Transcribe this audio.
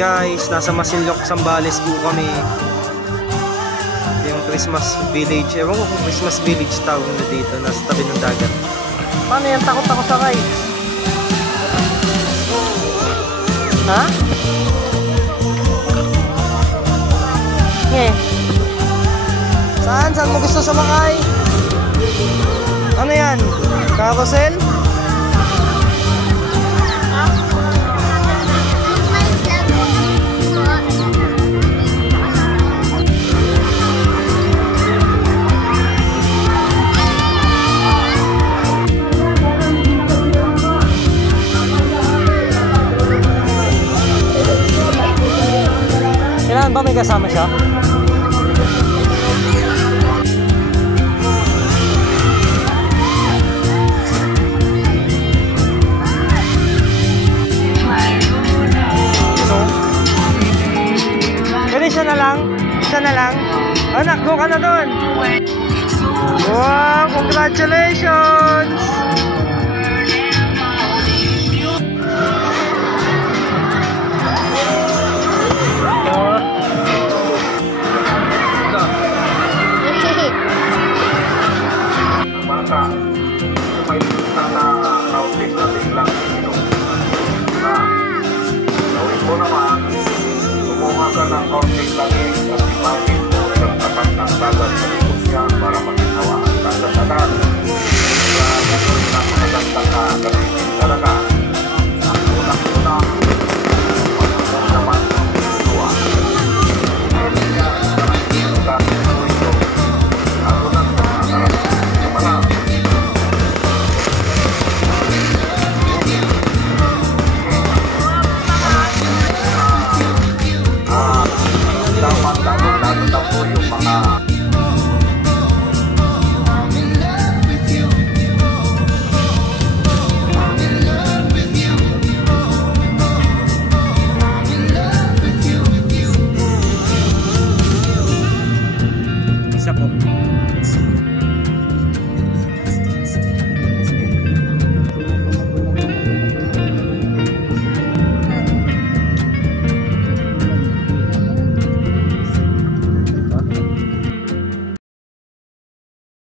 guys, nasa Masinloc, Zambales po kami. Ito yung Christmas Village. Ewan ko kung Christmas Village tawag na dito, nasa tabi ng dagat. Paano yan? Takot ako sa rides. Ha? Saan? Saan mo gusto sumakay? Ano yan? Carousel? Kailangan ba may kasama siya? Siya na lang? Siya na lang? Anak, go ka na doon! Wow! Congratulations!